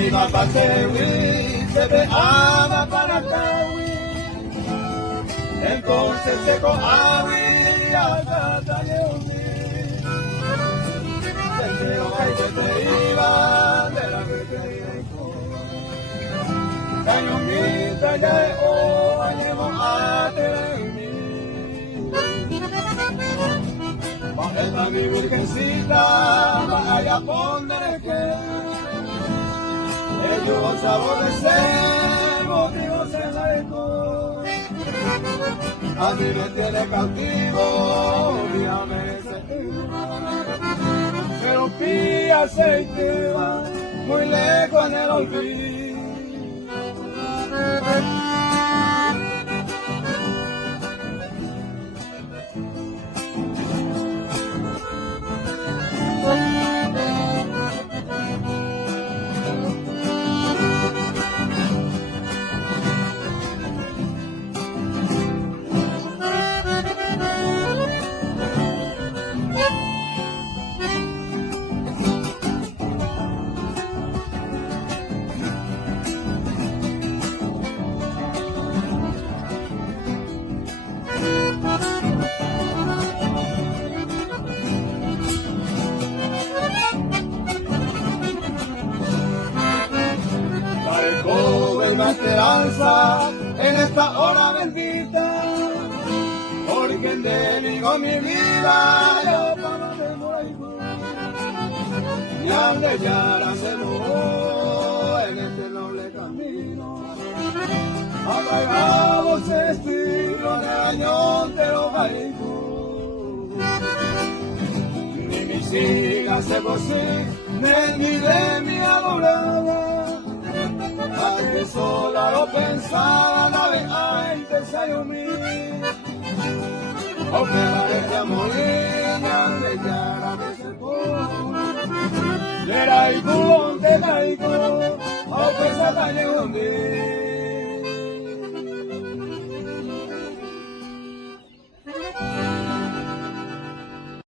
iba pasewi, se te ama para tawi. Entonces se coawi, acá tayeumi. Sendero que yo te iba, de la que te iba. Cañonita ya es o, añemo a tereumi. Bajeta mi virgencita, vaya a poner que ellos aborrecemos, Dios en la eco. A mí me tiene cautivo, dígame pero pía aceite va muy lejos en el olvido. La esperanza en esta hora bendita, porque bendigo mi vida, yo para de morir. Y ande ya se murió en este noble camino, apagados estilo de año de los baicos. Ni mis hijas se cocinen, ni de mi adorada. Ay, que sola lo pensaba, la vez antes salió mí. O que parece morir, ande ya la me secó. Le raigo, te raigo, o que se talle un día.